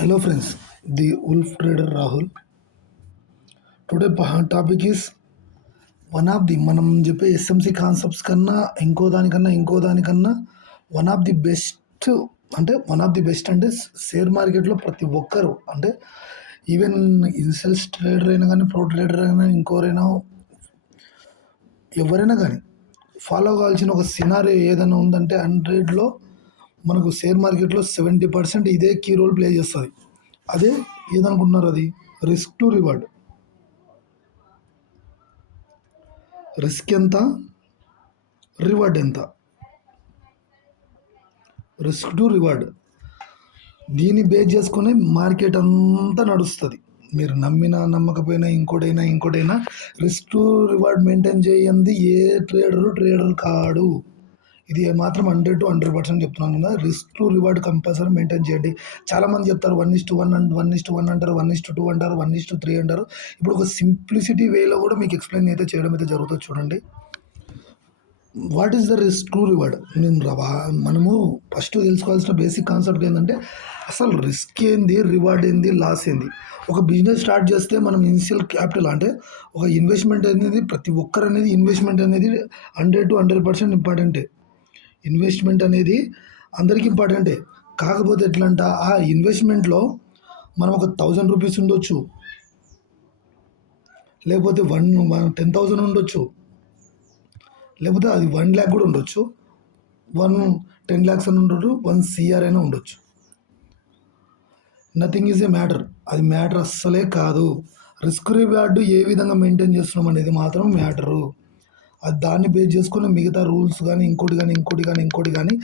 Hello friends, the Wolf Trader Rahul. Today topic is one of the మనం చెప్పే SMC concepts కన్నా ఇంకో దానికన్నా వన్ ఆఫ్ ది బెస్ట్ అంటే షేర్ మార్కెట్లో ప్రతి ఒక్కరు అంటే ఈవెన్ ఇన్సెల్స్ ట్రేడర్ అయినా కానీ ప్రో ట్రేడర్ అయినా ఇంకోరైనా ఎవరైనా కానీ ఫాలో కావాల్సిన ఒక సినారియో ఏదైనా ఉందంటే 100లో మనకు షేర్ మార్కెట్లో 70% ఇదే కీ రోల్ ప్లే చేస్తుంది. అదే ఏదనుకుంటున్నారు, అది రిస్క్ టు రివార్డ్. రిస్క్ ఎంత, రివార్డ్ ఎంత? రిస్క్ టు రివార్డ్ దీన్ని బేస్ చేసుకుని మార్కెట్ అంతా నడుస్తుంది. మీరు నమ్మినా నమ్మకపోయినా ఇంకోటైనా రిస్క్ టు రివార్డ్ మెయింటైన్ చేయండి ఏ ట్రేడర్ కాడు. ఇది మాత్రం 100% చెప్తున్నాను కదా. Risk to reward compulsory maintain చేయండి. చాలామంది చెప్తారు 1:1 1:1 అంటారు, 1:2 అంటారు, 1:3 అంటారు. ఇప్పుడు ఒక సింప్లిసిటీ వేలో కూడా మీకు ఎక్స్ప్లెయిన్ అయితే చేయడం అయితే జరుగుతుంది. చూడండి, what is the risk to reward. మనము ఫస్ట్ తెలుసుకోవాల్సిన బేసిక్ కాన్సెప్ట్ ఏంటంటే అసలు రిస్క్ ఏంది, రివార్డ్ ఏంది, లాస్ ఏంది. ఒక బిజినెస్ స్టార్ట్ చేస్తే మనం ఇనిషియల్ క్యాపిటల్ అంటే ఒక ఇన్వెస్ట్మెంట్ అనేది ప్రతి ఒక్కరు అనేది ఇన్వెస్ట్మెంట్ అనేది 100% ఇంపార్టెంటే. ఇన్వెస్ట్మెంట్ అనేది అందరికీ ఇంపార్టెంటే. కాకపోతే ఎట్లంట, ఆ ఇన్వెస్ట్మెంట్లో మనం ఒక 1000 రూపీస్ ఉండొచ్చు, లేకపోతే 10,000 ఉండొచ్చు, లేకపోతే అది 1 lakh కూడా ఉండొచ్చు, 10 lakhs అని ఉండొచ్చు, 1 CR అయినా ఉండొచ్చు. Nothing is a matter. అది మ్యాటర్ అస్సలే కాదు. రిస్క్ రివార్డు ఏ విధంగా మెయింటైన్ చేస్తున్నాం అనేది మాత్రం మ్యాటరు. అది దాన్ని బేస్ చేసుకుని మిగతా రూల్స్ కానీ ఇంకోటి కానీ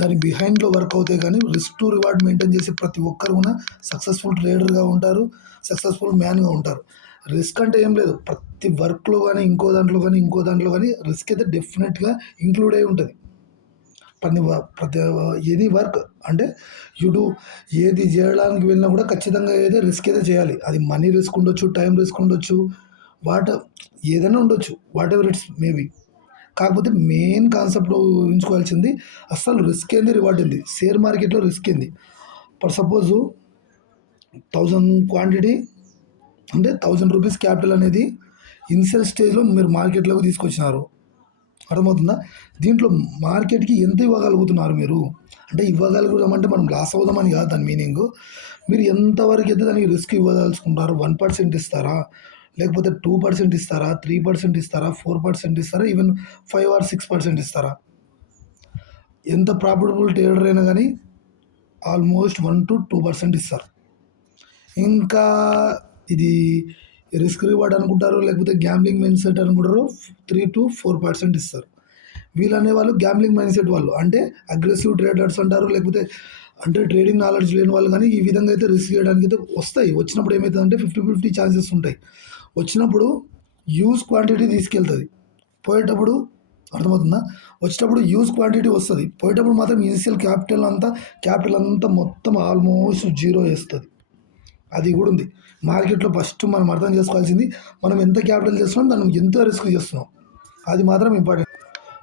దాని బిహైండ్లో వర్క్ అవుతాయి. కానీ రిస్క్ టు రివార్డ్ మెయింటైన్ చేసే ప్రతి ఒక్కరు కూడా సక్సెస్ఫుల్ ట్రేడర్గా ఉంటారు, సక్సెస్ఫుల్ మ్యాన్గా ఉంటారు. రిస్క్ అంటే ఏం లేదు, ప్రతి వర్క్లో కానీ ఇంకో దాంట్లో కానీ రిస్క్ అయితే డెఫినెట్గా ఇంక్లూడ్ అయి ఉంటుంది. ప్రతి ఎనీ వర్క్ అంటే డూ ఏది చేయడానికి వెళ్ళినా కూడా ఖచ్చితంగా ఏదో రిస్క్ అయితే చేయాలి. అది మనీ రిస్క్ ఉండొచ్చు, టైం రిస్క్ ఉండొచ్చు, ఏదైనా ఉండొచ్చు, వాట్ ఎవర్ ఇట్స్ మేబీ. కాకపోతే మెయిన్ కాన్సెప్ట్ ఊహించుకోవాల్సింది అస్సలు రిస్క్ ఏంది, రివార్డ్ ఏంది. షేర్ మార్కెట్లో రిస్క్ ఏంది. ఫర్ సపోజు 1000 క్వాంటిటీ అంటే 1000 రూపీస్ క్యాపిటల్ అనేది ఇనిషియల్ స్టేజ్లో మీరు మార్కెట్లోకి తీసుకొచ్చినారు. అర్థమవుతుందా? దీంట్లో మార్కెట్కి ఎంత ఇవ్వగలుగుతున్నారు మీరు? అంటే ఇవ్వగలుగుతాం అంటే మనం లాస్ అవుదామని కాదు దాని మీనింగ్. మీరు ఎంతవరకు అయితే దానికి రిస్క్ ఇవ్వదలుచుకుంటారు? 1% ఇస్తారా, లేకపోతే 2% ఇస్తారా, 3% ఇస్తారా, 4% ఇస్తారా, ఈవెన్ 5 or 6% ఇస్తారా? ఎంత ప్రాఫిటబుల్ ట్రేడర్ అయినా కానీ ఆల్మోస్ట్ 1 to 2% ఇస్తారు. ఇంకా ఇది రిస్క్ రివార్డ్ అనుకుంటారు, లేకపోతే గ్యాంబ్లింగ్ మైండ్ సెట్ అనుకుంటారు, 3 to 4% ఇస్తారు. వీళ్ళు అనేవాళ్ళు గ్యాంబ్లింగ్ మైండ్ సెట్ వాళ్ళు, అంటే అగ్రెసివ్ ట్రేడర్స్ అంటారు, లేకపోతే అంటే ట్రేడింగ్ నాలెడ్జ్ లేని వాళ్ళు. కానీ ఈ విధంగా అయితే రిస్క్ చేయడానికి అయితే వస్తాయి. వచ్చినప్పుడు ఏమవుతుందంటే 50-50 ఛాన్సెస్ ఉంటాయి. వచ్చినప్పుడు యూజ్ క్వాంటిటీ తీసుకెళ్తుంది, పోయేటప్పుడు అర్థమవుతుందా? వచ్చేటప్పుడు యూజ్ క్వాంటిటీ వస్తుంది, పోయేటప్పుడు మాత్రం ఇనిషియల్ క్యాపిటల్ అంతా మొత్తం ఆల్మోస్ట్ జీరో వేస్తుంది. అది కూడా ఉంది మార్కెట్లో. ఫస్ట్ మనం అర్థం చేసుకోవాల్సింది మనం ఎంత క్యాపిటల్ చేస్తున్నాం, దాన్ని ఎంత రిస్క్ చేస్తున్నాం, అది మాత్రం ఇంపార్టెంట్.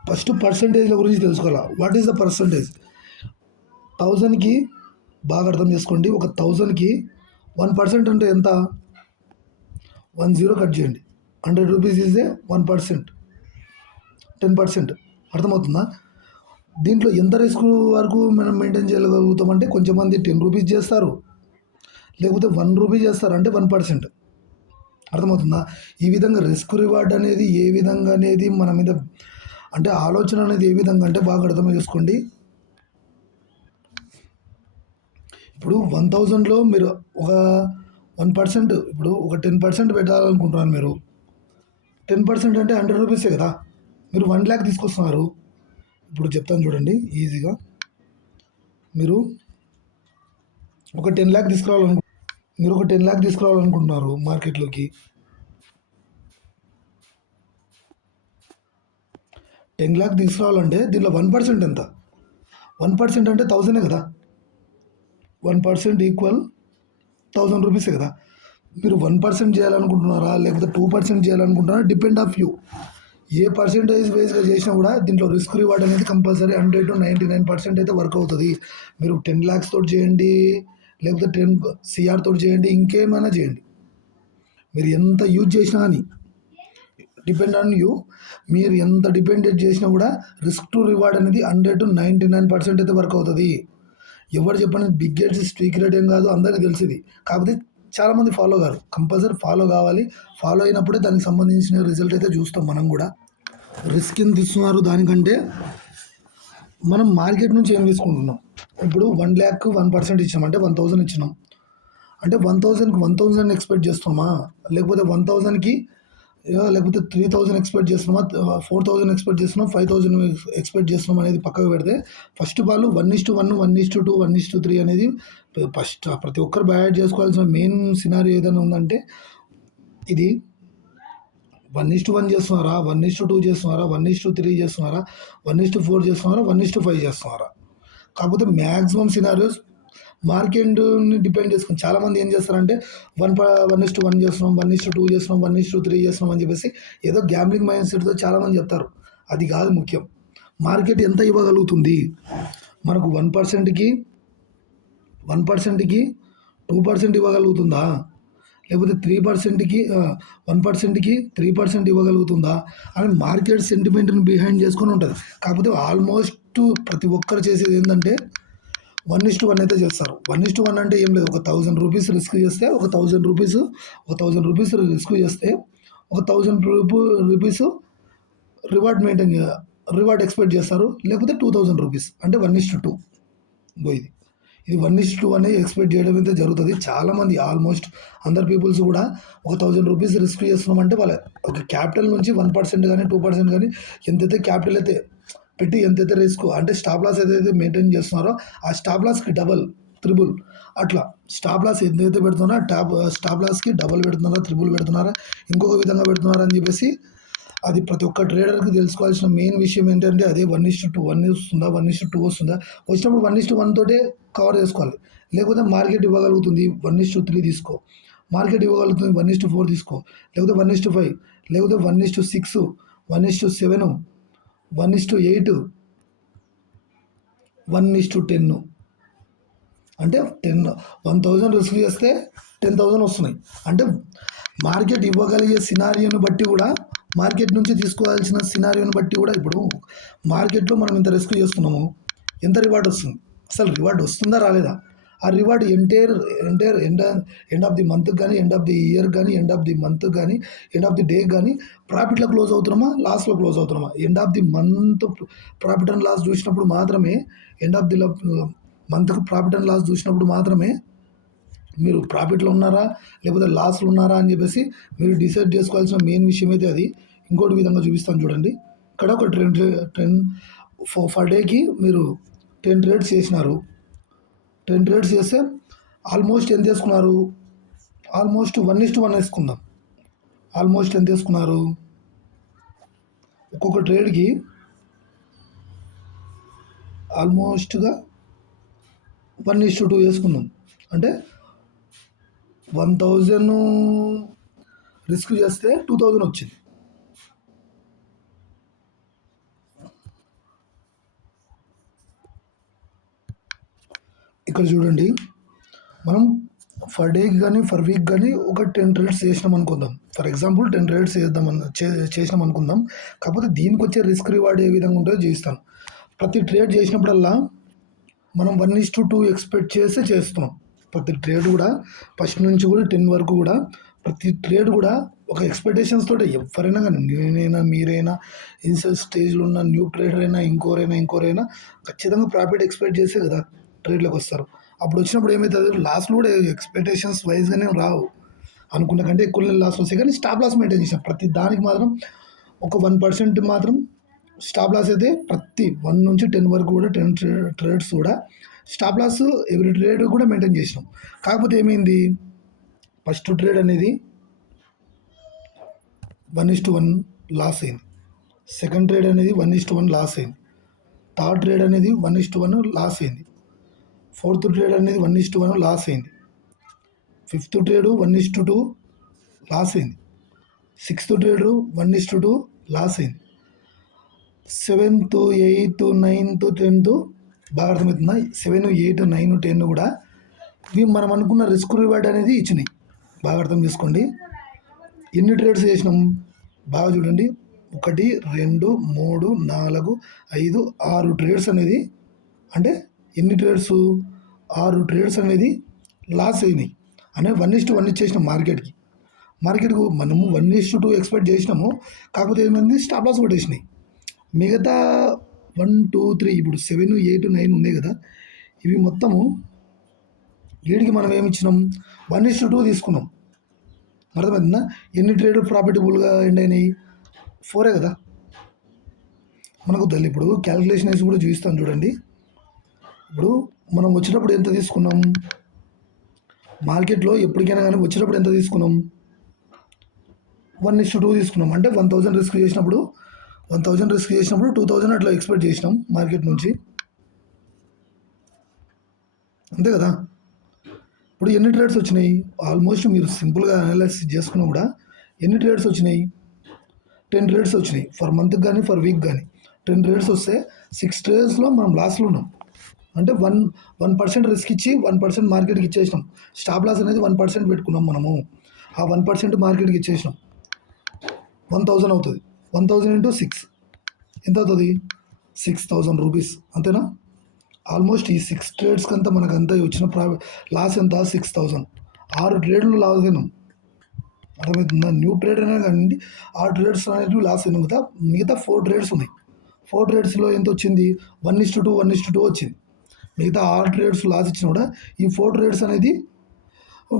ఫస్ట్ పర్సంటేజ్ల గురించి తెలుసుకోవాలి. What is the percentage? 1000కి బాగా అర్థం చేసుకోండి. ఒక 1000కి 1% అంటే ఎంత? 10 కట్ చేయండి. 100 రూపీస్ ఈజ్ ఏ 1%, 10%. అర్థమవుతుందా? దీంట్లో ఎంత రిస్క్ వరకు మనం మెయింటైన్ చేయగలుగుతామంటే కొంచెంమంది 10 రూపీస్ చేస్తారు, లేకపోతే 1 రూపీ చేస్తారు, అంటే 1%. అర్థమవుతుందా? ఈ విధంగా రిస్క్ రివార్డ్ అనేది ఏ విధంగా అనేది మన మీద అంటే ఆలోచన అనేది ఏ విధంగా అంటే బాగా అర్థం చేసుకోండి. ఇప్పుడు 1000లో మీరు ఒక 1%, ఇప్పుడు ఒక 10% పెట్టాలనుకుంటున్నారు మీరు. 10% అంటే 100 రూపీసే కదా. మీరు 1 lakh తీసుకొస్తున్నారు. ఇప్పుడు చెప్తాను చూడండి ఈజీగా. మీరు ఒక 10 lakh తీసుకురావాలనుకుంటున్నారు మార్కెట్లోకి. 10 lakh తీసుకురావాలంటే దీనిలో 1% ఎంత? 1% అంటే 1000 కదా. 1% ఈక్వల్ 1000 రూపీసే కదా. మీరు 1% చేయాలనుకుంటున్నారా, లేకపోతే 2% చేయాలనుకుంటున్నారా, డిపెండ్ ఆఫ్ యూ. ఏ పర్సెంటేజ్ బేస్గా చేసినా కూడా దీంట్లో రిస్క్ రివార్డ్ అనేది కంపల్సరీ 100 to 99% అయితే వర్క్ అవుతుంది. మీరు 10 lakhs తోటి చేయండి, లేకపోతే 10 సిఆర్ తోటి చేయండి, ఇంకేమైనా చేయండి. మీరు ఎంత యూజ్ చేసినా కానీ డిపెండ్ ఆన్ యూ. మీరు ఎంత డిపెండెంట్ చేసినా కూడా రిస్క్ టు రివార్డ్ అనేది 100-99% అయితే వర్క్ అవుతుంది. ఎవరు చెప్పండి, బిగ్గెస్ట్ సీక్రెట్ ఏం కాదు, అందరికీ తెలిసింది. కాకపోతే చాలామంది ఫాలో కారు. కంపల్సరీ ఫాలో కావాలి. ఫాలో అయినప్పుడే దానికి సంబంధించిన రిజల్ట్ అయితే చూస్తాం మనం కూడా. రిస్క్ ఎంత ఇస్తున్నారు దానికంటే మనం మార్కెట్ నుంచి ఏం తీసుకుంటున్నాం. ఇప్పుడు 1,00,000 1% ఇచ్చాం అంటే 1,000 ఇచ్చినాం అంటే 1,000కి 1,000 ఎక్స్పెక్ట్ చేస్తున్నామా, లేకపోతే 1,000కి లేకపోతే 3,000 ఎక్స్పెక్ట్ చేస్తున్నామా, 4,000 ఎక్స్పెక్ట్ చేస్తున్నాం, 5,000 ఎక్స్పెక్ట్ చేస్తున్నాం అనేది పక్కకు పెడితే ఫస్ట్ వాళ్ళు 1:1 1:2 1:3 అనేది ఫస్ట్ ప్రతి ఒక్కరు బ్యాడ్ చేసుకోవాల్సిన మెయిన్ సినారియో ఏదైనా ఉందంటే ఇది 1:1 చేస్తున్నారా, 1:2 చేస్తున్నారా, 1:3 చేస్తున్నారా, 1:4 చేస్తున్నారా, 1:5 చేస్తున్నారా. కాకపోతే మ్యాక్సిమం సినారియోస్ మార్కెట్ని డిపెండ్ చేసుకుని చాలామంది ఏం చేస్తారంటే 1:1 చేస్తున్నాం, 1:2 చేస్తున్నాం, 1:3 చేస్తున్నాం అని చెప్పేసి ఏదో గ్యాంబ్లింగ్ మైండ్ సెట్తో చాలామంది చెప్తారు. అది కాదు ముఖ్యం. మార్కెట్ ఎంత ఇవ్వగలుగుతుంది మనకు 1%కి 2% ఇవ్వగలుగుతుందా, లేకపోతే 3%కి 1%కి 3% ఇవ్వగలుగుతుందా అని మార్కెట్ సెంటిమెంట్ని బిహైండ్ చేసుకొని ఉంటుంది. కాకపోతే ఆల్మోస్ట్ ప్రతి ఒక్కరు చేసేది ఏంటంటే 1:1 అయితే చేస్తారు. 1:1 అంటే ఏం లేదు, ఒక 1,000 రూపీస్ రిస్క్ చేస్తే ఒక 1,000 రూపీస్ రిస్క్ చేస్తే ఒక 1,000 రూపీస్ రివార్డ్ ఎక్స్పెక్ట్ చేస్తారు. లేకపోతే 2,000 రూపీస్ అంటే 1:2 ఇది 1:2 అనేది ఎక్స్పెక్ట్ చేయడం అయితే జరుగుతుంది. చాలామంది ఆల్మోస్ట్ అందరు పీపుల్స్ కూడా ఒక 1,000 రూపీస్ రిస్క్ చేస్తున్నామంటే వాళ్ళ ఒక క్యాపిటల్ నుంచి 1% కానీ 2% కానీ ఎంతైతే క్యాపిటల్ అయితే పెట్టి ఎంతైతే రిస్క్ అంటే స్టాప్ లాస్ ఏదైతే మెయింటైన్ చేస్తున్నారో ఆ స్టాప్ లాస్కి డబల్ త్రిబుల్ అట్లా స్టాప్ లాస్ ఎంతైతే పెడుతున్నారో స్టాప్ లాస్కి డబల్ పెడుతున్నారా, త్రిబుల్ పెడుతున్నారా, ఇంకొక విధంగా పెడుతున్నారా అని చెప్పేసి అది ప్రతి ఒక్క ట్రేడర్కి తెలుసుకోవాల్సిన మెయిన్ విషయం ఏంటంటే అదే 1:2 వస్తుందా, 1:2 వస్తుందా. వచ్చినప్పుడు 1:1 తోటే కవర్ చేసుకోవాలి. లేకపోతే మార్కెట్ ఇవ్వగలుగుతుంది 1:3 తీసుకో, మార్కెట్ ఇవ్వగలుగుతుంది 1:4 తీసుకో, లేకపోతే 1:5, లేకపోతే 1:6, 1:7, 1:8, 1:10 అంటే 1,000 రిస్క్ చేస్తే 10,000 వస్తున్నాయి. అంటే మార్కెట్ ఇవ్వగలిగే సినారియోని బట్టి కూడా మార్కెట్ నుంచి తీసుకోవాల్సిన సినారియోని బట్టి కూడా ఇప్పుడు మార్కెట్లో మనం ఇంత రిస్క్ చేస్తున్నాము, ఎంత రివార్డ్ వస్తుంది, అసలు రివార్డ్ వస్తుందా రాలేదా, ఆ రివార్డ్ ఎండ్ ఆఫ్ ది మంత్కి కానీ, ఎండ్ ఆఫ్ ది ఇయర్ కానీ, ఎండ్ ఆఫ్ ది మంత్ కానీ, ఎండ్ ఆఫ్ ది డే కానీ ప్రాఫిట్లో క్లోజ్ అవుతున్నామా, లాస్లో క్లోజ్ అవుతున్నామా. End of the month profit and loss చూసినప్పుడు మాత్రమే, ఎండ్ ఆఫ్ ది మంత్కి ప్రాఫిట్ అండ్ లాస్ చూసినప్పుడు మాత్రమే మీరు ప్రాఫిట్లో ఉన్నారా లేకపోతే లాస్లో ఉన్నారా అని చెప్పేసి మీరు డిసైడ్ చేసుకోవాల్సిన మెయిన్ విషయం అయితే అది. ఇంకోటి విధంగా చూపిస్తాను చూడండి. ఇక్కడ ఒక 10 ఫర్ డేకి మీరు 10 ట్రేడ్స్ చేసినారు. 10 ట్రేడ్స్ చేస్తే ఆల్మోస్ట్ ఎంత వేసుకున్నారు, ఆల్మోస్ట్ 1:1 వేసుకుందాం. ఆల్మోస్ట్ ఎంత వేసుకున్నారు, ఒక్కొక్క ట్రేడ్కి ఆల్మోస్ట్గా 1:2 వేసుకుందాం. అంటే 1,000 రిస్క్ చేస్తే 2,000 వచ్చింది. ఇక్కడ చూడండి, మనం ఫర్ డేకి కానీ ఫర్ వీక్ కానీ ఒక 10 ట్రేడ్స్ చేసినాం అనుకుందాం. ఫర్ ఎగ్జాంపుల్ 10 ట్రేడ్స్ చేసినాం అనుకుందాం. కాకపోతే దీనికి వచ్చే రిస్క్ రివార్డ్ ఏ విధంగా ఉంటుందో చూస్తాను. ప్రతి ట్రేడ్ చేసినప్పుడల్లా మనం 1:2 ఎక్స్పెక్ట్ చేస్తున్నాం. ప్రతి ట్రేడ్ కూడా ఫస్ట్ నుంచి కూడా 10 వరకు కూడా ప్రతి ట్రేడ్ కూడా ఒక ఎక్స్పెక్టేషన్స్ తోటి ఎవరైనా కానీ, నేనైనా మీరైనా, ఇన్సెల్ స్టేజ్లో ఉన్న న్యూ ట్రేడర్ అయినా ఇంకోరైనా ఖచ్చితంగా ప్రాఫిట్ ఎక్స్పెక్ట్ చేసే కదా ట్రేడ్లోకి వస్తారు. అప్పుడు వచ్చినప్పుడు ఏమవుతుంది, లాస్ట్లో కూడా ఎక్స్పెక్టేషన్స్ వైజ్గానే రావు, అనుకున్న కంటే ఎక్కువ లాస్ వస్తాయి. కానీ స్టాప్ లాస్ మెయింటైన్ చేసాం. ప్రతి దానికి మాత్రం ఒక 1% మాత్రం స్టాప్ లాస్ అయితే ప్రతి 1 నుంచి 10 వరకు కూడా 10 ట్రేడ్స్ కూడా స్టాప్ లాస్ ఎవ్రీ ట్రేడ్ కూడా మెయింటైన్ చేసినాం. కాకపోతే ఏమైంది, ఫస్ట్ ట్రేడ్ అనేది 1:1 లాస్ అయింది, సెకండ్ ట్రేడ్ అనేది 1:1 లాస్ అయింది, థర్డ్ ట్రేడ్ అనేది 1:1 లాస్ అయింది, ఫోర్త్ ట్రేడ్ అనేది 1:1 లాస్ అయింది, ఫిఫ్త్ ట్రేడు 1:2 లాస్ అయింది, సిక్స్త్ ట్రేడు 1:2 లాస్ అయింది, 7th 8th 9th 10th బాగా అర్థమవుతుందా, 7 8 9 10 కూడా ఇవి మనం అనుకున్న రిస్క్ రివార్డ్ అనేది ఇచ్చినాయి. బాగా అర్థం చేసుకోండి. ఎన్ని ట్రేడ్స్ చేసినాం బాగా చూడండి. 1, 2, 3, 4, 5, 6 ట్రేడ్స్ అనేది, అంటే ఎన్ని ట్రేడ్స్, 6 ట్రేడ్స్ అనేది లాస్ అయినాయి. అంటే 1:1 ఇచ్చేసినాం మార్కెట్కు మనము 1:2 ఎక్స్పెక్ట్ చేసినాము. కాకపోతే ఏమైంది, స్టాప్ లాస్ కొట్టేసినాయి. మిగతా 1, 2, 3 ఇప్పుడు 7, 8, 9 ఉన్నాయి కదా, ఇవి మొత్తము వీడికి మనం ఏమి ఇచ్చినాం, 1:2 తీసుకున్నాం. అర్థమవుతుందా? ఎన్ని ట్రేడ్ ప్రాఫిటబుల్గా ఎండ్ అయినాయి, 4 కదా. మనకు తెలియదు. ఇప్పుడు క్యాలిక్యులేషన్ వేసి కూడా చూపిస్తాను చూడండి. ఇప్పుడు మనం వచ్చేటప్పుడు ఎంత తీసుకున్నాం, మార్కెట్లో ఎప్పటికైనా కానీ వచ్చేటప్పుడు ఎంత తీసుకున్నాం, 1:2 తీసుకున్నాం. అంటే 1000 రిస్క్ చేసినప్పుడు 2000 అట్లా ఎక్స్పెక్ట్ చేసినాం మార్కెట్ నుంచి, అంతే కదా. ఇప్పుడు ఎన్ని ట్రేడ్స్ వచ్చినాయి, ఆల్మోస్ట్ మీరు సింపుల్గా అనాలిసిస్ చేసుకున్నా కూడా ఎన్ని ట్రేడ్స్ వచ్చినాయి, 10 ట్రేడ్స్ వచ్చినాయి. ఫర్ మంత్కి కానీ ఫర్ వీక్ కానీ 10 ట్రేడ్స్ వస్తే 6 ట్రేడ్స్లో మనం లాస్లో ఉన్నాం. అంటే 1% రిస్క్ ఇచ్చి 1% మార్కెట్కి ఇచ్చేసినాం. స్టాప్ లాస్ అనేది 1% పెట్టుకున్నాం మనము. ఆ 1% మార్కెట్కి ఇచ్చేసినాం. 1000 అవుతుంది. 1000 ఇంటూ 6 ఎంత అవుతుంది, 6000 రూపీస్, అంతేనా. ఆల్మోస్ట్ ఈ 6 ట్రేడ్స్కి అంతా మనకంతా వచ్చిన లాస్ ఎంత, 6000. 6 ట్రేడ్లు లాస్ అయినాం. అర్థమవుతుందా? న్యూ ట్రేడ్ అయినా కానీ 6 ట్రేడ్స్ అనేవి లాస్ అయినాం కదా. మిగతా 4 ట్రేడ్స్ ఉన్నాయి. 4 ట్రేడ్స్లో ఎంత వచ్చింది, 1:2 1:2 వచ్చింది. మిగతా 6 ట్రేడ్స్ లాస్ ఇచ్చినా కూడా ఈ 4 ట్రేడ్స్ అనేది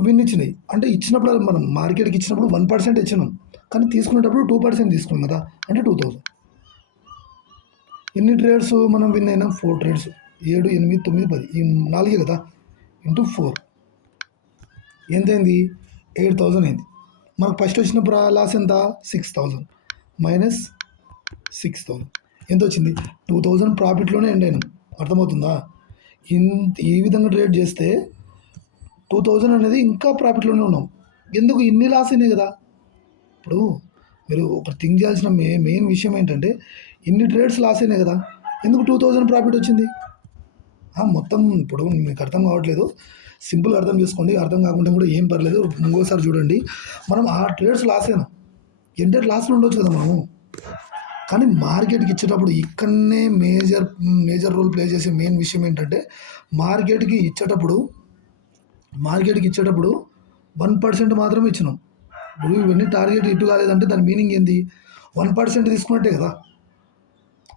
విన్ ఇచ్చినాయి. అంటే ఇచ్చినప్పుడు మనం మార్కెట్కి ఇచ్చినప్పుడు 1% ఇచ్చినాం, కానీ తీసుకునేటప్పుడు 2% తీసుకున్నాం కదా, అంటే 2000. ఎన్ని ట్రేడ్స్ మనం విన్ అయినాం, 4 ట్రేడ్స్. 7, 8, 9, 10 ఈ 4 కదా, ఇంటూ 4 ఎంతైంది, 8000 అయింది. మనకు ఫస్ట్ వచ్చిన లాస్ ఎంత, 6000 మైనస్ 6000 ఎంత వచ్చింది, 2000 ప్రాఫిట్లోనే ఎండ్ అయినాం. అర్థమవుతుందా? ఈ విధంగా ట్రేడ్ చేస్తే 2000 అనేది ఇంకా ప్రాఫిట్లోనే ఉన్నాం. ఎందుకు, ఇన్ని లాస్ అయినాయి కదా. ఇప్పుడు మీరు ఒక థింక్ చేయాల్సిన మెయిన్ విషయం ఏంటంటే, ఇన్ని ట్రేడ్స్ లాస్ అయినాయి కదా, ఎందుకు 2000 ప్రాఫిట్ వచ్చింది. మొత్తం ఇప్పుడు మీకు అర్థం కావట్లేదు, సింపుల్గా అర్థం చేసుకోండి. అర్థం కాకుండా కూడా ఏం పర్లేదు, ఇంకోసారి చూడండి. మనం ఆ ట్రేడ్స్ లాస్ అయినాం, ఎంటర్ లాస్లో ఉండొచ్చు కదా మనము. కానీ మార్కెట్కి ఇచ్చేటప్పుడు ఇక్కడనే మేజర్ రోల్ ప్లే చేసే మెయిన్ విషయం ఏంటంటే, మార్కెట్కి ఇచ్చేటప్పుడు 1% మాత్రమే ఇచ్చినాం. ఇప్పుడు ఇవన్నీ టార్గెట్ హిట్ కాలేదంటే దాని మీనింగ్ ఏంది, 1% తీసుకున్నట్టే కదా.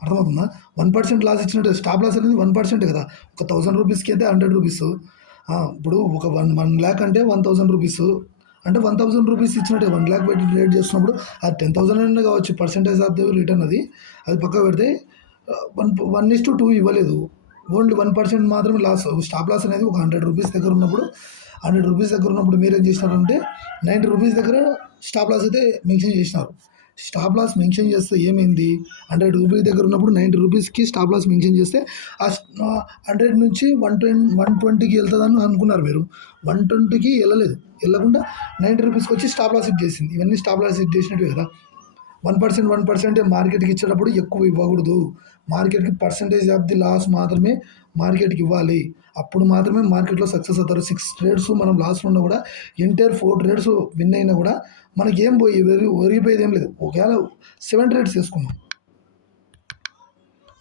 అర్థమవుతుందా? 1% లాస్ ఇచ్చినట్టే. స్టాప్ లాస్ అనేది 1% కదా. ఒక 1000 రూపీస్కి అయితే 100 రూపీస్. ఇప్పుడు ఒక 1 lakh అంటే 1000 రూపీస్, అంటే 1000 రూపీస్ ఇచ్చినట్టే. 1 lakh పెట్టి ట్రేడ్ చేస్తున్నప్పుడు అది 10,000 అయినా కావచ్చు, పర్సెంటేజ్ ఆఫ్ ద రిటర్న్ అది పక్క పెడితే 1:2 ఇవ్వలేదు, ఓన్లీ 1% మాత్రమే లాస్. స్టాప్ లాస్ అనేది ఒక 100 రూపీస్ దగ్గర ఉన్నప్పుడు, 100 రూపీస్ దగ్గర ఉన్నప్పుడు మీరు ఏం చేసినారంటే 90 రూపీస్ దగ్గర స్టాప్ లాస్ అయితే మెన్షన్ చేసినారు. స్టాప్ లాస్ మెన్షన్ చేస్తే ఏమైంది, 100 రూపీస్ దగ్గర ఉన్నప్పుడు 90 రూపీస్కి స్టాప్ లాస్ మెన్షన్ చేస్తే ఆ 100 నుంచి 120కి వెళ్తుందని అనుకున్నారు మీరు. 120కి వెళ్ళకుండా 90 రూపీస్కి వచ్చి స్టాప్ లాస్ హిట్ చేసింది. ఇవన్నీ స్టాప్ లాస్ హిట్ చేసినట్టు కదా. 1% మార్కెట్కి ఇచ్చేటప్పుడు ఎక్కువ ఇవ్వకూడదు. మార్కెట్కి పర్సంటేజ్ ఆఫ్ ది లాస్ మాత్రమే మార్కెట్కి ఇవ్వాలి. అప్పుడు మాత్రమే మార్కెట్లో సక్సెస్ అవుతారు. 6 ట్రేడ్స్ మనం లాస్లో ఉన్నా కూడా, ఎంటైర్ 4 ట్రేడ్స్ విన్ అయినా కూడా మనకి ఏం ఒరిగిపోయేది ఏం లేదు. ఒకవేళ 7 ట్రేడ్స్ వేసుకున్నాం,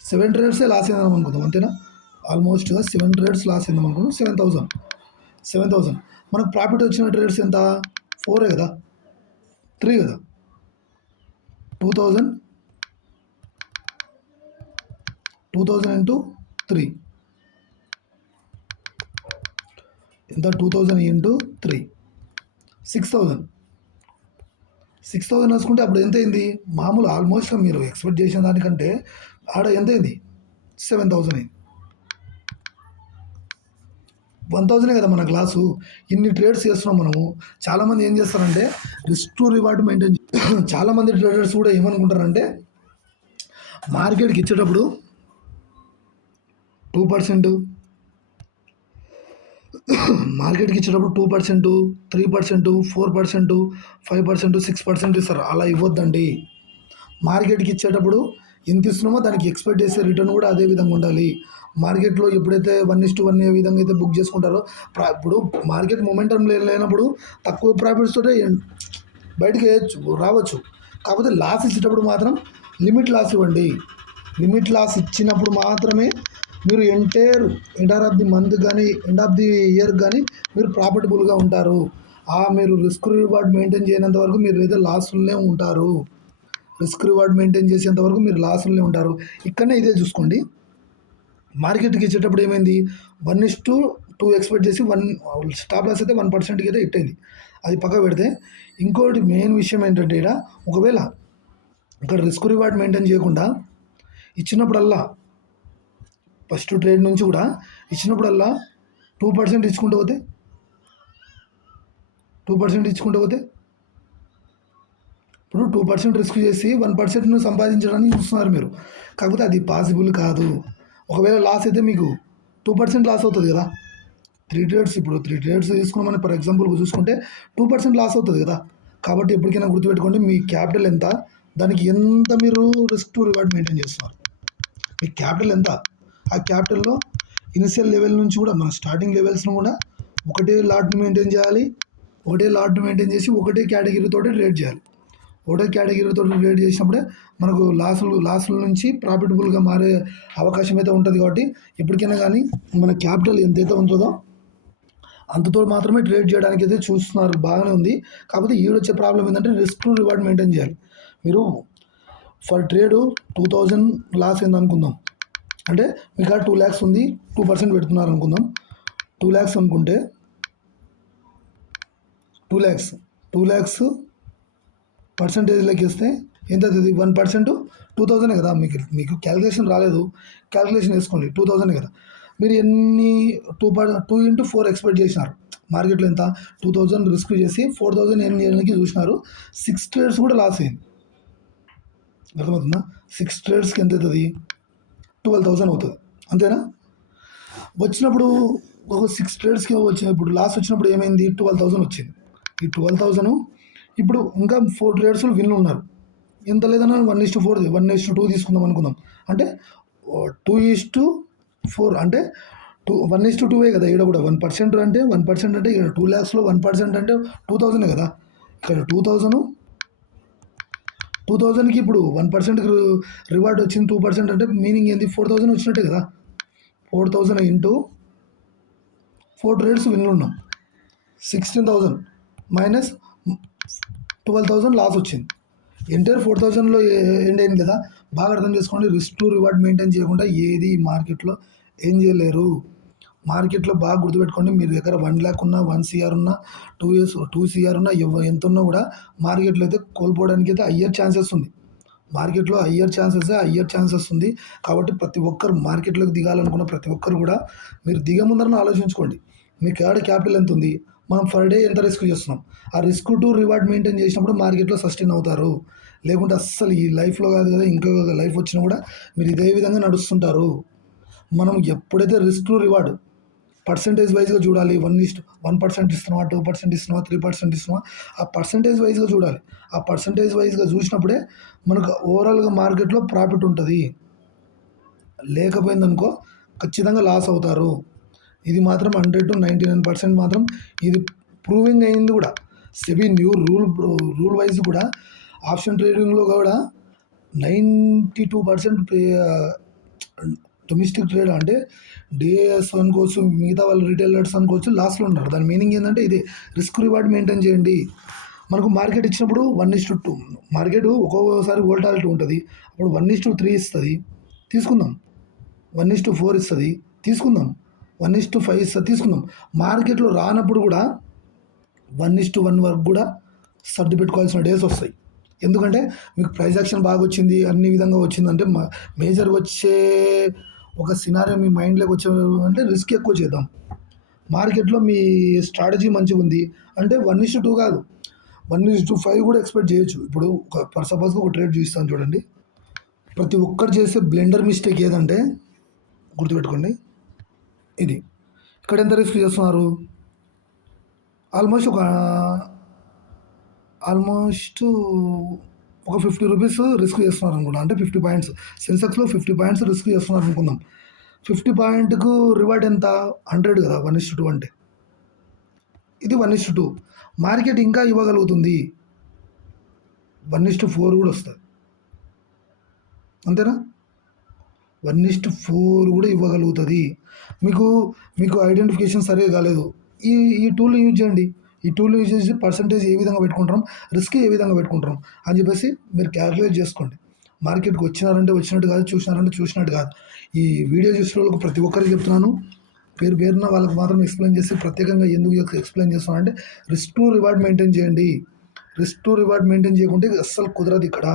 7 ట్రేడ్సే లాస్ అయినాం అనుకుందాం, అంతేనా. ఆల్మోస్ట్గా 7 ట్రేడ్స్ లాస్ అయినాం అనుకున్నాం. 7000 మనకు ప్రాఫిట్ వచ్చిన ట్రేడ్స్ ఎంత, 4 కదా, 3 కదా. 2000 ఇంటూ 3 ఎంత, 2000 ఇంటూ 3 6000 వేసుకుంటే అప్పుడు ఎంత అయింది, మామూలు ఆల్మోస్ట్ మీరు ఎక్స్పెక్ట్ చేసిన దానికంటే ఆడ ఎంత అయింది, 7000 అయింది. 1000 కదా మన క్లాసు. ఇన్ని ట్రేడ్స్ చేస్తున్నాం మనము. చాలామంది ఏం చేస్తారంటే రిస్క్ టు రివార్డ్ మెయింటైన్. చాలామంది ట్రేడర్స్ కూడా ఏమనుకుంటారంటే, మార్కెట్కి ఇచ్చేటప్పుడు 2%, మార్కెట్కి ఇచ్చేటప్పుడు 2%, 3%, 4%, 5%, 6% ఇస్తారు. అలా ఇవ్వద్దండి. మార్కెట్కి ఇచ్చేటప్పుడు ఎంత ఇస్తున్నామో దానికి ఎక్స్పెక్ట్ చేసే రిటర్న్ కూడా అదే విధంగా ఉండాలి. మార్కెట్‌లో ఎప్పుడైతే 1:1 ఏ విధంగా అయితే బుక్ చేసుకుంటారో ఇప్పుడు మార్కెట్ మొమెంటం లేనప్పుడు తక్కువ ప్రాఫిట్స్ తోటే బయటికి రావచ్చు. కాకపోతే లాస్ ఇచ్చేటప్పుడు మాత్రం లిమిట్ లాస్ ఇవ్వండి. లిమిట్ లాస్ ఇచ్చినప్పుడు మాత్రమే మీరు ఎంటైర్ ఆఫ్ ది మంత్ కానీ, ఎండ్ ఆఫ్ ది ఇయర్ కానీ మీరు ప్రాఫిటబుల్‌గా ఉంటారు. మీరు రిస్క్ రివార్డ్ మెయింటైన్ చేయనంత వరకు మీరు ఏదో లాస్‌లోనే ఉంటారు. రిస్క్ రివార్డ్ మెయింటైన్ చేసేంత వరకు మీరు లాస్‌లోనే ఉంటారు. ఇక్కడనే ఇదే చూసుకోండి. మార్కెట్‌కి ఇచ్చేటప్పుడు ఏమైంది 1:2 ఎక్స్‌పెక్ట్ చేసి స్టాప్ లాస్ అయితే 1%కి అయితే హిట్ అయింది. అది పక్కకు పెడితే ఇంకోటి మెయిన్ విషయం ఏంటంటే ఈడ ఒకవేళ ఇక్కడ రిస్క్ రివార్డ్ మెయింటైన్ చేయకుండా ఇచ్చినప్పుడల్లా ఫస్ట్ ట్రేడ్ నుంచి కూడా ఇచ్చినప్పుడల్లా 2% ఇచ్చుకుంటూ పోతే 2% ఇచ్చుకుంటూ పోతే ఇప్పుడు 2% రిస్క్ చేసి 1%ను సంపాదించడానికి చూస్తున్నారు మీరు. కాకపోతే అది పాసిబుల్ కాదు. ఒకవేళ లాస్ అయితే మీకు 2% లాస్ అవుతుంది కదా. 3 ట్రేడ్స్ తీసుకున్నామని ఫర్ ఎగ్జాంపుల్ చూసుకుంటే 2% లాస్ అవుతుంది కదా. కాబట్టి ఎప్పటికైనా గుర్తుపెట్టుకోండి, మీ క్యాపిటల్ ఎంత, దానికి ఎంత మీరు రిస్క్ టు రివార్డ్ మెయింటైన్ చేస్తున్నారు. మీ క్యాపిటల్ ఎంత, ఆ క్యాపిటల్లో ఇనిషియల్ లెవెల్ నుంచి కూడా మన స్టార్టింగ్ లెవెల్స్ను కూడా ఒకటే లాట్ని మెయింటైన్ చేయాలి. ఒకటే లాట్ని మెయింటైన్ చేసి ఒకటే కేటగిరీతో ట్రేడ్ చేయాలి. ఒకటే కేటగిరీతో ట్రేడ్ చేసినప్పుడే మనకు లాసుల నుంచి ప్రాఫిటబుల్గా మారే అవకాశం అయితే ఉంటుంది. కాబట్టి ఎప్పటికైనా కానీ మన క్యాపిటల్ ఎంతైతే ఉంటుందో అంతతో మాత్రమే ట్రేడ్ చేయడానికి అయితే చూస్తున్నారు. బాగానే ఉంది. కాకపోతే ఈడొచ్చే ప్రాబ్లం ఏంటంటే రిస్క్ టు రివార్డ్ మెయింటైన్ చేయాలి. మీరు ఫర్ ట్రేడు 2000 లాస్ అయింది అనుకుందాం. అంటే మీకు 2 lakhs ఉంది, 2% పెడుతున్నారు అనుకుందాం. 2 lakhs అనుకుంటే 2 lakhs పర్సంటేజ్లోకి ఇస్తే ఎంత అవుతుంది? 1% 2000 కదా. మీకు క్యాలిక్యులేషన్ రాలేదు, క్యాలిక్యులేషన్ వేసుకోండి. 2000 కదా. మీరు ఎన్ని 2 into 4 ఎక్స్పెక్ట్ చేసినారు. మార్కెట్లో ఎంత 2000 రిస్క్ చేసి 4000 ఎర్న్ చేయడానికి చూసినారు. 6 ట్రేడ్స్ కూడా లాస్ అయింది. అర్థమవుతుందా? 6 ట్రేడ్స్కి ఎంత అవుతుంది? 12,000 అవుతుంది. అంతేనా? వచ్చినప్పుడు ఒక 6 ట్రేడ్స్కి ఇప్పుడు లాస్ వచ్చినప్పుడు ఏమైంది? 12,000 వచ్చింది. ఈ 12,000 ఇప్పుడు ఇంకా 4 ట్రేడ్స్లో విన్ ఉన్నారు. ఎంత లేదన్నా 1:4 1:2 తీసుకుందాం అనుకుందాం. అంటే 2:4 అంటే 1:2 కదా. ఇక్కడ కూడా 1% అంటే 1% అంటే ఇక్కడ 2 lakhsలో 1% అంటే 2000 కదా. ఇక్కడ 2000కి ఇప్పుడు 1%కి రివార్డ్ వచ్చింది. 2% అంటే మీనింగ్ ఏంది? 4000 వచ్చినట్టే కదా. 4000 ఇంటూ 4 ట్రేడ్స్ విన్ ఉన్నాం. 16,000 మైనస్ 12,000 లాస్ వచ్చింది. ఎంటైర్ 4,000లో ఎండ్ అయింది కదా. బాగా అర్థం చేసుకోండి. రిస్క్ టు రివార్డ్ మెయింటైన్ చేయకుండా ఏది మార్కెట్లో ఏం చేయలేరు. మార్కెట్లో బాగా గుర్తుపెట్టుకోండి. మీ దగ్గర 1 lakh ఉన్నా, 1 CR ఉన్నా, 2 CR ఉన్నా, ఎంత ఉన్నా కూడా మార్కెట్లో అయితే కోల్పోవడానికి అయితే హయ్యర్ ఛాన్సెస్ ఉంది. మార్కెట్లో హయ్యర్ ఛాన్సెస్ ఉంది. కాబట్టి ప్రతి ఒక్కరు మార్కెట్లోకి దిగాలనుకున్న ప్రతి ఒక్కరు కూడా మీరు దిగే ముందరనే ఆలోచించుకోండి. మీ క్యాపిటల్ ఎంత ఉంది, మనం ఫర్ డే ఎంత రిస్క్ చేస్తున్నాం. ఆ రిస్క్ టు రివార్డ్ మెయింటైన్ చేసినప్పుడు మార్కెట్లో సస్టైన్ అవుతారు. లేకుంటే అస్సలు ఈ లైఫ్లో కాదు కదా, ఇంకో లైఫ్ వచ్చినా కూడా మీరు ఇదే విధంగా నడుస్తుంటారు. మనం ఎప్పుడైతే రిస్క్ టు రివార్డ్ పర్సంటేజ్ వైజ్గా చూడాలి. 1% ఇస్తున్నావా, 2% ఇస్తున్నావా, 3% ఇస్తున్నావా, ఆ పర్సంటేజ్ వైజ్గా చూడాలి. ఆ పర్సంటేజ్ వైజ్గా చూసినప్పుడే మనకు ఓవరాల్గా మార్కెట్లో ప్రాఫిట్ ఉంటుంది. లేకపోయిందనుకో ఖచ్చితంగా లాస్ అవుతారు. ఇది మాత్రం 100-99% మాత్రం ఇది ప్రూవింగ్ అయింది కూడా. సెబీ న్యూ రూల్ వైజ్ కూడా ఆప్షన్ ట్రేడింగ్లో కూడా 92% డొమెస్టిక్ ట్రేడ్ అంటే డిఏఎస్ అనుకోవచ్చు, మిగతా వాళ్ళు రిటైలర్స్ అనుకోవచ్చు, లాస్లో ఉన్నారు. దాని మీనింగ్ ఏంటంటే ఇది రిస్క్ రివార్డ్ మెయింటైన్ చేయండి. మనకు మార్కెట్ ఇచ్చినప్పుడు 1:2 మార్కెట్ ఒక్కొక్కసారి వోల్టాలిటీ ఉంటుంది. అప్పుడు 1:3 ఇస్తుంది, తీసుకుందాం. 1:4 ఇస్తుంది, తీసుకుందాం. 1:5 ఇస్తుంది, తీసుకుందాం. మార్కెట్లో రానప్పుడు కూడా 1:1 వరకు కూడా సర్ది పెట్టుకోవాల్సిన డేస్ వస్తాయి. ఎందుకంటే మీకు ప్రైస్ యాక్షన్ బాగా వచ్చింది, అన్ని విధంగా వచ్చిందంటే మేజర్గా వచ్చే ఒక సినారియో మీ మైండ్లోకి వచ్చే అంటే రిస్క్ ఎక్కువ చేద్దాం. మార్కెట్లో మీ స్ట్రాటజీ మంచిగా ఉంది అంటే 1:2 కాదు, 1:5 కూడా ఎక్స్పెక్ట్ చేయొచ్చు. ఇప్పుడు ఫర్ సపోజ్గా ఒక ట్రేడ్ చూస్తాను చూడండి. ప్రతి ఒక్కరు చేసే బ్లెండర్ మిస్టేక్ ఏదంటే గుర్తుపెట్టుకోండి, ఇది ఇక్కడ ఎంత రిస్క్ చేస్తున్నారు? ఆల్మోస్ట్ ఒక 50 రూపీస్ రిస్క్ చేస్తున్నారు అనుకుందాం. అంటే 50 పాయింట్స్ సెన్సెక్స్‌లో 50 పాయింట్స్ రిస్క్ చేస్తున్నారు అనుకుందాం. 50 పాయింట్‌కు రివార్డ్ ఎంత? 100 కదా! 1:2 అంటే. ఇది 1:2. మార్కెట్ ఇంకా ఇవ్వగలుగుతుంది. 1:4 కూడా వస్తది. అంతేనా? 1:4 కూడా ఇవ్వగలుగుతది. మీకు మీకు ఐడెంటిఫికేషన్ సరిగ్గా కాలేదు. ఈ ఈ టూల్‌ని యూజ్ చేయండి. ఈ టూల్‌ని యూజ్ చేసి పర్సెంటేజ్ ఏ విధంగా పెట్టుకుంటున్నాం, రిస్క్ ఏ విధంగా పెట్టుకుంటున్నాం అని చెప్పేసి మీరు క్యాలిక్యులేట్ చేసుకోండి. మార్కెట్‌కి వచ్చినారంటే వచ్చినట్టు కాదు, చూసినారంటే చూసినట్టు కాదు. ఈ వీడియో చూసిన వాళ్ళకి ప్రతి ఒక్కరికి చెప్తున్నాను. పేరు పేరున వాళ్ళకి మాత్రం ఎక్స్‌ప్లెయిన్ చేసి ప్రత్యేకంగా ఎందుకు ఎక్స్‌ప్లెయిన్ చేస్తున్నాను అంటే రిస్క్ టు రివార్డ్ మెయింటైన్ చేయండి. రిస్క్ టు రివార్డ్ మెయింటైన్ చేయకుంటే అస్సలు కుదరదు ఇక్కడ.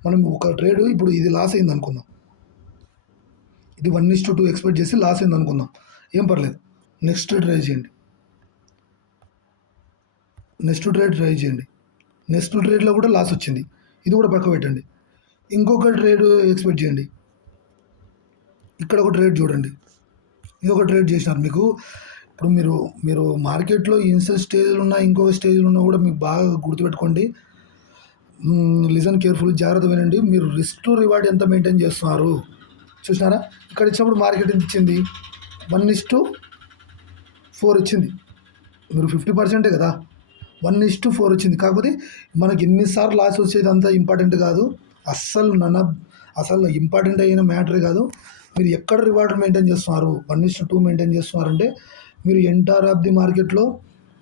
మనం ఒక ట్రేడ్ ఇప్పుడు ఇది లాస్ అయింది అనుకుందాం. ఇది 1:2 ఎక్స్పెక్ట్ చేసి లాస్ అయింది అనుకుందాం. ఏం పర్లేదు. నెక్స్ట్ ట్రై చేయండి. నెక్స్ట్ ట్రేడ్ ట్రై చేయండి. నెక్స్ట్ ట్రేడ్‌లో కూడా లాస్ వచ్చింది. ఇది కూడా పక్కకు పెట్టండి. ఇంకొక ట్రేడ్ ఎక్స్పెక్ట్ చేయండి. ఇక్కడ ఒక ట్రేడ్ చూడండి. ఇది ఒక ట్రేడ్ చేసినారు. మీకు ఇప్పుడు మీరు మీరు మార్కెట్‌లో ఇనిషియల్ స్టేజ్‌లో ఉన్న ఇంకొక స్టేజ్‌లో ఉన్నా కూడా మీకు బాగా గుర్తుపెట్టుకోండి. లిజన్ కేర్‌ఫుల్ జాగ్రత్తగా వినండి. మీరు రిస్క్ టు రివార్డ్ ఎంత మెయింటైన్ చేస్తున్నారు? చూసినారా? ఇక్కడ ఇచ్చినప్పుడు మార్కెట్ ఎంత ఇచ్చింది? 1:4 ఇచ్చింది. మీరు 50% కదా! 1:4 వచ్చింది. కాకపోతే మనకి ఎన్నిసార్లు లాస్ వచ్చేది అంత ఇంపార్టెంట్ కాదు. అసలు ఇంపార్టెంట్ అయిన మ్యాటరే కాదు. మీరు ఎక్కడ రివార్డ్ మెయింటైన్ చేస్తున్నారు? 1:2 మెయింటైన్ చేస్తున్నారంటే మీరు ఎంటైర్ ఆఫ్ ది మార్కెట్‌లో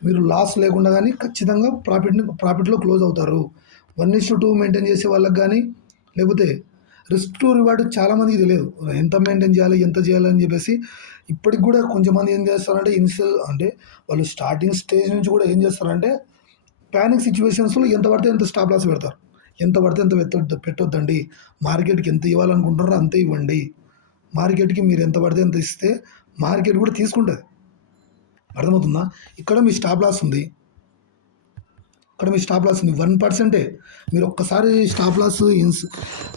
మీరు లాస్ లేకుండా కానీ ఖచ్చితంగా ప్రాఫిట్‌లో క్లోజ్ అవుతారు. 1:2 మెయింటైన్ చేసే వాళ్ళకి కానీ లేకపోతే రిస్క్ టు రివార్డ్ చాలామందికి తెలియదు. ఎంత మెయింటైన్ చేయాలి, ఎంత చేయాలి అని చెప్పేసి ఇప్పటికి కూడా కొంచెంమంది ఏం చేస్తారంటే ఇనిషియల్ అంటే వాళ్ళు స్టార్టింగ్ స్టేజ్ నుంచి కూడా ఏం చేస్తారంటే పానిక్ సిచ్యువేషన్స్‌లో ఎంత పడితే అంత స్టాప్ లాస్ పెడతారు. ఎంత పడితే అంత పెట్టొద్దండి. మార్కెట్‌కి ఎంత ఇవ్వాలనుకుంటున్నారో అంతే ఇవ్వండి. మార్కెట్‌కి మీరు ఎంత పడితే అంత ఇస్తే మార్కెట్ కూడా తీసుకుంటది. అర్థమవుతుందా? ఇక్కడ మీ స్టాప్ లాస్ ఉంది. ఇక్కడ మీ స్టాప్ లాస్ ఉంది. 1%. మీరు ఒక్కసారి స్టాప్ లాస్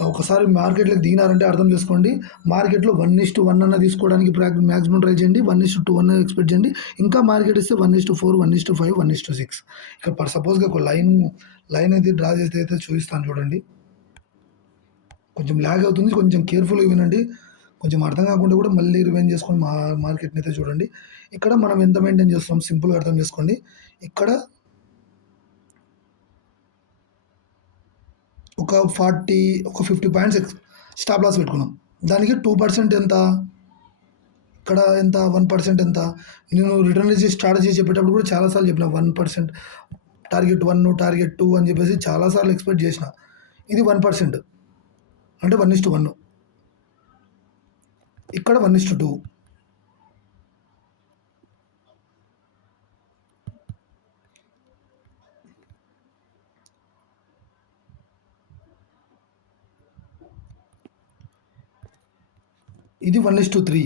ఒకసారి మార్కెట్లోకి దిగినారంటే అర్థం చేసుకోండి. మార్కెట్‌లో 1:1 అన్న తీసుకోవడానికి మాక్సిమం ట్రై చేయండి. 1:2 అన్న ఎక్స్పెక్ట్ చేయండి. ఇంకా మార్కెట్ ఇస్తే 1:4, 1:5, 1:6. ఇక్కడ సపోజ్‌గా ఒక లైన్ అయితే డ్రా చేసి అయితే చూపిస్తాను చూడండి. కొంచెం ల్యాగ్ అవుతుంది. కొంచెం కేర్‌ఫుల్‌గా వినండి. కొంచెం అర్థం కాకుండా కూడా మళ్ళీ రివైండ్ చేసుకొని మార్కెట్‌ని అయితే చూడండి. ఇక్కడ మనం ఎంత మెయింటైన్ చేస్తున్నాం సింపుల్‌గా అర్థం చేసుకోండి. ఇక్కడ ఒక 50 పాయింట్స్ స్టాప్ లాస్ పెట్టుకున్నాం. దానికి 2% ఎంత? ఇక్కడ ఎంత? 1% ఎంత? నేను రిటర్న్ రేషియో స్ట్రాటజీ చెప్పేటప్పుడు కూడా చాలా సార్లు చెప్పిన 1% టార్గెట్ 1, టార్గెట్ 2 అని చెప్పేసి చాలా సార్లు ఎక్స్పెక్ట్ చేసిన. ఇది 1% అంటే 1:1. ఇక్కడ 1:2. ఇది 1:3.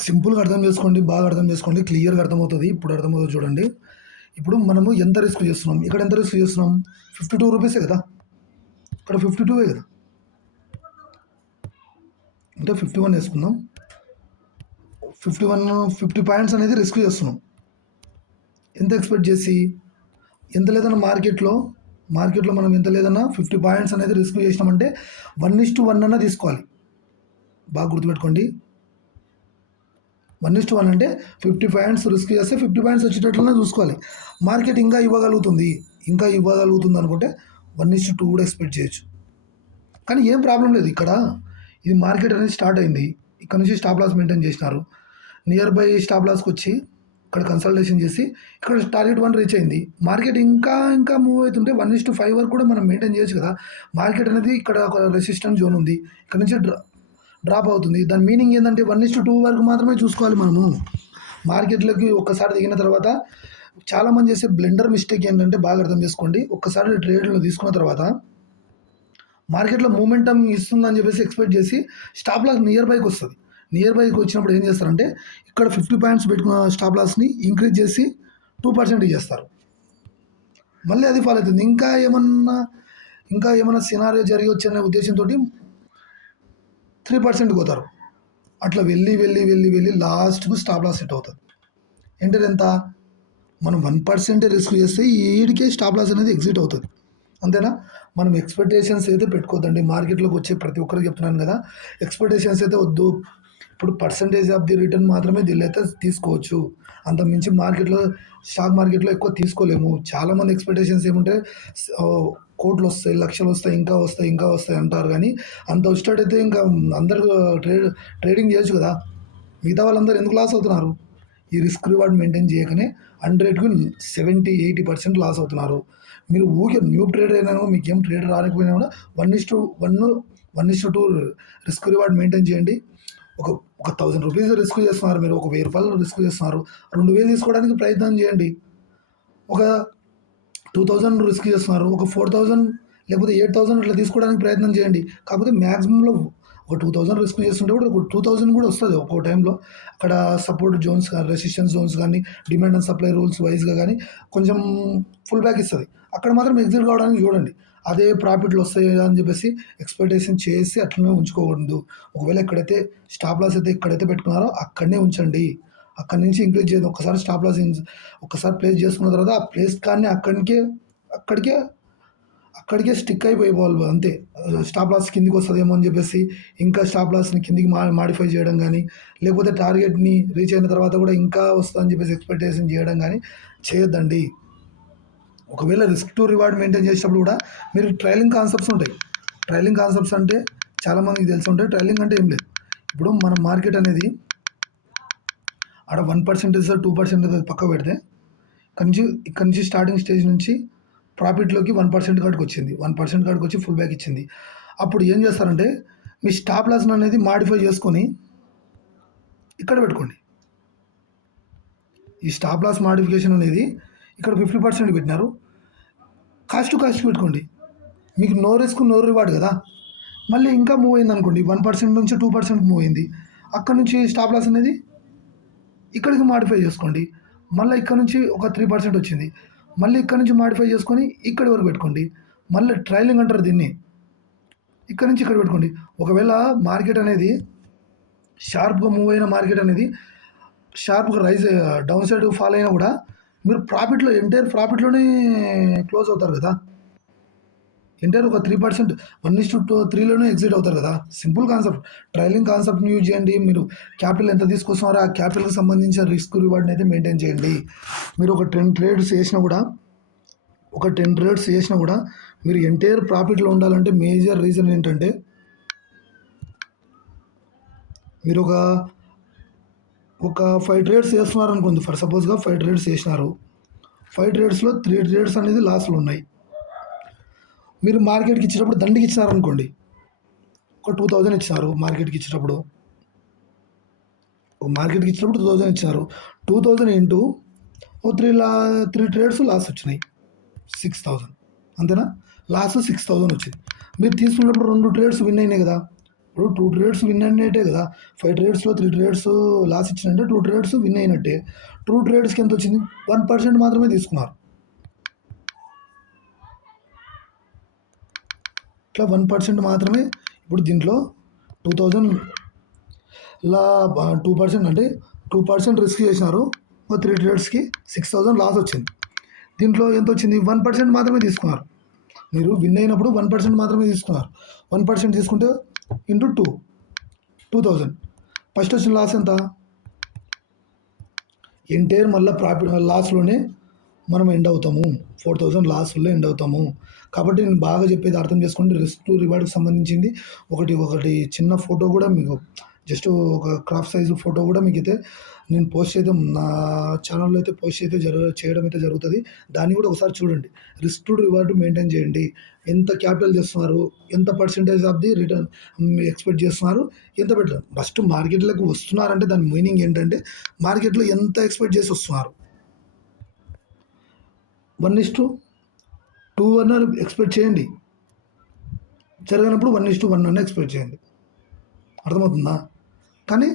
సింపుల్‌గా అర్థం చేసుకోండి. బాగా అర్థం చేసుకోండి. క్లియర్‌గా అర్థమవుతది. ఇప్పుడు అర్థమవుతది చూడండి. ఇప్పుడు మనము ఎంత రిస్క్ చేస్తున్నాం? ఇక్కడ ఎంత రిస్క్ చేస్తున్నాం? 52 రూపీసే కదా! ఇక్కడ 52 కదా! అంటే 51 వేసుకుందాం. 50 పాయింట్స్ అనేది రిస్క్ చేస్తున్నాం. ఎంత ఎక్స్పెక్ట్ చేసి? ఎంత లేదన్నా మార్కెట్‌లో మనం ఎంత లేదన్నా 50 పాయింట్స్ అనేది రిస్క్ చేసినామంటే 1:1 అన్నా తీసుకోవాలి. బాగా గుర్తుపెట్టుకోండి. 1:1 అంటే 50 పాయింట్స్ రిస్క్ చేస్తే 50 పాయింట్స్ వచ్చేటట్లనే చూసుకోవాలి. మార్కెట్ ఇంకా ఇవ్వగలుగుతుంది అనుకుంటే 1:2 కూడా ఎక్స్పెక్ట్ చేయొచ్చు. కానీ ఏం ప్రాబ్లం లేదు ఇక్కడ. ఇది మార్కెట్ అనేది స్టార్ట్ అయింది. ఇక్కడ నుంచి స్టాప్ లాస్ మెయింటైన్ చేసినారు. నియర్ బై స్టాప్ లాస్‌కి వచ్చి ఇక్కడ కన్సల్టేషన్ చేసి ఇక్కడ టార్గెట్ 1 రీచ్ అయింది. మార్కెట్ ఇంకా మూవ్ అవుతుంటే 1:5 వరకు కూడా మనం మెయింటైన్ చేయొచ్చు కదా! మార్కెట్ అనేది ఇక్కడ ఒక రెసిస్టెన్స్ జోన్ ఉంది. ఇక్కడ నుంచి డ్రాప్ అవుతుంది. దాని మీనింగ్ ఏందంటే 1:2 వరకు మాత్రమే చూసుకోవాలి మనము. మార్కెట్‌లోకి ఒక్కసారి దిగిన తర్వాత చాలామంది చేసే బ్లెండర్ మిస్టేక్ ఏంటంటే బాగా అర్థం చేసుకోండి. ఒక్కసారి ట్రేడ్‌లో తీసుకున్న తర్వాత మార్కెట్‌లో మూమెంటమ్ ఇస్తుందని చెప్పేసి ఎక్స్పెక్ట్ చేసి స్టాప్ లాస్ నియర్ బైకి వస్తది. నియర్ బైకి వచ్చినప్పుడు ఏం చేస్తారంటే ఇక్కడ 50 పాయింట్స్ పెట్టుకున్న స్టాప్ లాస్‌ని ఇంక్రీజ్ చేసి 2% చేస్తారు. మళ్ళీ అది ఫాలో అవుతుంది. ఇంకా ఏమన్నా సినారియో జరిగొచ్చనే ఉద్దేశంతోటి 3% పోతారు. అట్లా వెళ్ళి వెళ్ళి వెళ్ళి వెళ్ళి లాస్ట్కు స్టాప్ లాస్ హిట్ అవుతుంది. ఎంటర్ ఎంత? మనం 1% రిస్క్ చేస్తే ఈడికే స్టాప్ లాస్ అనేది ఎగ్జిట్ అవుతుంది. అంతేనా? మనం ఎక్స్పెక్టేషన్స్ అయితే పెట్టుకోవద్దండి. మార్కెట్లోకి వచ్చే ప్రతి ఒక్కరికి చెప్తున్నాను కదా, ఎక్స్పెక్టేషన్స్ అయితే వద్దు. ఇప్పుడు పర్సంటేజ్ ఆఫ్ ది రిటర్న్ మాత్రమే దీనిలో తీసుకోవచ్చు. అంత మించి మార్కెట్లో, స్టాక్ మార్కెట్లో ఎక్కువ తీసుకోలేము. చాలామంది ఎక్స్పెక్టేషన్స్ ఏముంటే కోట్లు వస్తాయి, లక్షలు వస్తాయి, ఇంకా వస్తాయి, ఇంకా వస్తాయి అంటారు. కానీ అంత వచ్చేటట్టయితే ఇంకా అందరూ ట్రేడింగ్ చేయొచ్చు కదా. మిగతా వాళ్ళందరూ ఎందుకు లాస్ అవుతున్నారు? ఈ రిస్క్ రివార్డ్ మెయింటైన్ చేయకనే 100కు 70-80% లాస్ అవుతున్నారు. మీరు ఊరికే న్యూ ట్రేడర్ అయినా మీకు ఏం ట్రేడర్ రాకపోయినా కూడా 1:1 1:2 రిస్క్ రివార్డ్ మెయింటైన్ చేయండి. ఒక ఒక 1000 రూపీస్ రిస్క్ చేస్తున్నారు, మీరు ఒక 1000 రూపాయలు రిస్క్ చేస్తున్నారు, 2000 తీసుకోవడానికి ప్రయత్నం చేయండి. ఒక 2000 రిస్క్ చేస్తున్నారు, ఒక 4000 లేకపోతే 8000 ఇట్లా తీసుకోవడానికి ప్రయత్నం చేయండి. కాకపోతే మ్యాక్సిమంలో ఒక 2000 రిస్క్ చేస్తుంటే కూడా ఒక 2000 కూడా వస్తుంది ఒక్కో టైంలో. అక్కడ సపోర్ట్ జోన్స్ కానీ, రెసిస్టెన్స్ జోన్స్ కానీ, డిమాండ్ అండ్ సప్లై రూల్స్ వైజ్గా కానీ కొంచెం ఫుల్ బ్యాక్ ఇస్తుంది. అక్కడ మాత్రం ఎగ్జిట్ కావడానికి చూడండి. అదే ప్రాఫిట్లు వస్తాయి అని చెప్పేసి ఎక్స్పెక్టేషన్ చేసి అట్లనే ఉంచుకోకూడదు. ఒకవేళ ఎక్కడైతే స్టాప్ లాస్ అయితే ఎక్కడైతే పెట్టుకున్నారో అక్కడనే ఉంచండి. అక్కడి నుంచి ఇంక్రీజ్ చేయదు. ఒక్కసారి స్టాప్ లాస్ ఒక్కసారి ప్లేస్ చేసుకున్న తర్వాత ఆ ప్లేస్ కానీ అక్కడికే అక్కడికే స్టిక్ అయిపోవాలి అంతే. స్టాప్ లాస్ కిందికి వస్తుందేమో అని చెప్పేసి ఇంకా స్టాప్ లాస్ని కిందికి మాడిఫై చేయడం కానీ, లేకపోతే టార్గెట్ని రీచ్ అయిన తర్వాత కూడా ఇంకా వస్తుందని చెప్పేసి ఎక్స్పెక్టేషన్ చేయడం కానీ చేయొద్దండి. ఒకవేళ రిస్క్ టు రివార్డ్ మెయింటైన్ చేసేటప్పుడు కూడా మీరు ట్రైలింగ్ కాన్సెప్ట్స్ ఉంటాయి. ట్రైలింగ్ కాన్సెప్ట్స్ అంటే చాలామందికి తెలిసి ఉంటాయి. ట్రైలింగ్ అంటే ఏం లేదు. ఇప్పుడు మన మార్కెట్ అనేది ఆడ 1% 2% పక్క పెడితే ఇక్కడ నుంచి స్టార్టింగ్ స్టేజ్ నుంచి ప్రాఫిట్లోకి 1% కాడికి వచ్చింది. 1% కాడికి వచ్చి ఫుల్ బ్యాక్ ఇచ్చింది. అప్పుడు ఏం చేస్తారంటే మీ స్టాప్ లాస్ అనేది మాడిఫై చేసుకొని ఇక్కడ పెట్టుకోండి. ఈ స్టాప్ లాస్ మాడిఫికేషన్ అనేది ఇక్కడ 50% పెట్టినారు. కాస్ట్ టు కాస్ట్ పెట్టుకోండి. మీకు నో రిస్క్ నో రివార్డ్ కదా. మళ్ళీ ఇంకా మూవ్ అయింది అనుకోండి, 1% నుంచి 2% మూవ్ అయింది. అక్కడ నుంచి స్టాప్ లాస్ అనేది ఇక్కడికి మాడిఫై చేసుకోండి. మళ్ళీ ఇక్కడ నుంచి ఒక 3% వచ్చింది. మళ్ళీ ఇక్కడ నుంచి మాడిఫై చేసుకొని ఇక్కడి వరకు పెట్టుకోండి. మళ్ళీ ట్రైలింగ్ అంటారు దీన్ని. ఇక్కడ నుంచి ఇక్కడ పెట్టుకోండి. ఒకవేళ మార్కెట్ అనేది షార్ప్గా మూవ్ అయిన మార్కెట్ అనేది షార్ప్గా రైజ్ డౌన్ సైడ్ ఫాల్ అయినా కూడా మీరు ప్రాఫిట్లో ఎంటైర్ ప్రాఫిట్లోనే క్లోజ్ అవుతారు కదా. ఎంటైర్ ఒక 3% 1:3లోనే ఎగ్జిట్ అవుతారు కదా. Simple concept. ట్రైలింగ్ కాన్సెప్ట్ని యూజ్ చేయండి. మీరు క్యాపిటల్ ఎంత తీసుకొస్తున్నారో ఆ క్యాపిటల్కి సంబంధించిన రిస్క్ రివార్డ్ని అయితే మెయింటైన్ చేయండి. మీరు ఒక 10 ట్రేడ్స్ చేసినా కూడా మీరు ఎంటైర్ ప్రాఫిట్లో ఉండాలంటే మేజర్ రీజన్ ఏంటంటే, మీరు ఒక 5 ట్రేడ్స్ చేస్తున్నారు అనుకోండి. ఫర్ సపోజ్గా 5 ట్రేడ్స్ చేసినారు. 5 ట్రేడ్స్లో 3 ట్రేడ్స్ అనేది లాస్లు ఉన్నాయి. మీరు మార్కెట్కి ఇచ్చేటప్పుడు దండికి ఇచ్చినారనుకోండి, ఒక 2000 ఇచ్చినారు మార్కెట్కి ఇచ్చేటప్పుడు. 2000 ఇచ్చినారు. 2000 ఇంటూ ఓ 3 ట్రేడ్స్ లాస్ వచ్చినాయి, 6000. అంతేనా? లాస్ 6000 వచ్చింది. మీరు తీసుకున్నప్పుడు 2 ట్రేడ్స్ విన్ అయినాయి కదా. ఇప్పుడు 2 ట్రేడ్స్ విన్ అయినట్టే కదా. 5 ట్రేడ్స్లో 3 ట్రేడ్స్ లాస్ ఇచ్చినట్టే 2 ట్రేడ్స్ విన్ అయినట్టే. 2 ట్రేడ్స్కి ఎంత వచ్చింది? 1% మాత్రమే తీసుకున్నారు. ఇట్లా 1% మాత్రమే. ఇప్పుడు దీంట్లో 2000 లా 2% అంటే 2% రిస్క్ చేసినారు. ఒక 3 ట్రేడ్స్కి 6000 లాస్ వచ్చింది. దీంట్లో ఎంత వచ్చింది? 1% మాత్రమే తీసుకున్నారు. మీరు విన్ అయినప్పుడు 1% మాత్రమే తీసుకున్నారు. 1% తీసుకుంటే ఇంటూ 2000. ఫస్ట్ వచ్చిన లాస్ ఎంత? ఎంటైర్ మళ్ళీ ప్రాఫిట్ లాస్లోనే మనం ఎండ్ అవుతాము. 4000 లాస్లో ఎండ్ అవుతాము. కాబట్టి నేను బాగా చెప్పేది అర్థం చేసుకోండి. రిస్క్ టు రివార్డ్కి సంబంధించింది ఒకటి చిన్న ఫోటో కూడా మీకు, జస్ట్ ఒక క్రాఫ్ సైజు ఫోటో కూడా మీకు అయితే నేను పోస్ట్ అయితే నా ఛానల్లో అయితే పోస్ట్ అయితే చేయడం అయితే జరుగుతుంది. దాన్ని కూడా ఒకసారి చూడండి. రిస్క్ టు రివార్డ్ మెయింటైన్ చేయండి. ఎంత క్యాపిటల్ చేస్తున్నారు, ఎంత percentage of the return expect చేస్తున్నారు, ఎంత బెటర్. ఫస్ట్ మార్కెట్లోకి వస్తున్నారంటే దాని మీనింగ్ ఏంటంటే మార్కెట్లో ఎంత ఎక్స్పెక్ట్ చేసి వస్తున్నారు. 1:2 అన్నారు ఎక్స్పెక్ట్ చేయండి. జరగనప్పుడు 1:1 అన్న ఎక్స్పెక్ట్ చేయండి. అర్థమవుతుందా? కానీ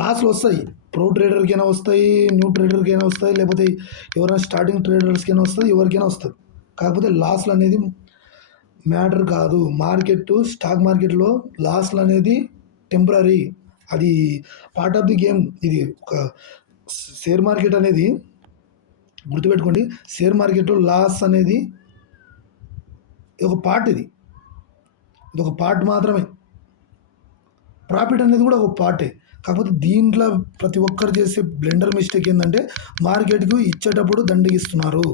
లాస్లు వస్తాయి. ప్రో ట్రేడర్కైనా వస్తాయి, న్యూ ట్రేడర్కైనా వస్తాయి, లేకపోతే ఎవరైనా స్టార్టింగ్ ట్రేడర్స్కైనా వస్తుంది, ఎవరికైనా వస్తుంది. కాకపోతే లాస్లు అనేది మ్యాటర్ కాదు. స్టాక్ మార్కెట్లో లాస్లు అనేది టెంపరరీ, అది పార్ట్ ఆఫ్ ది గేమ్. ఇది ఒక షేర్ మార్కెట్ అనేది గుర్తుపెట్టుకోండి. షేర్ మార్కెట్లో లాస్ అనేది ఒక పార్ట్, ఇది ఒక పార్ట్ మాత్రమే. ప్రాఫిట్ అనేది కూడా ఒక పార్టే. కాకపోతే దీంట్లో ప్రతి ఒక్కరు చేసే బ్లెండర్ మిస్టేక్ ఏంటంటే మార్కెట్కి ఇచ్చేటప్పుడు దండగిస్తున్నారు.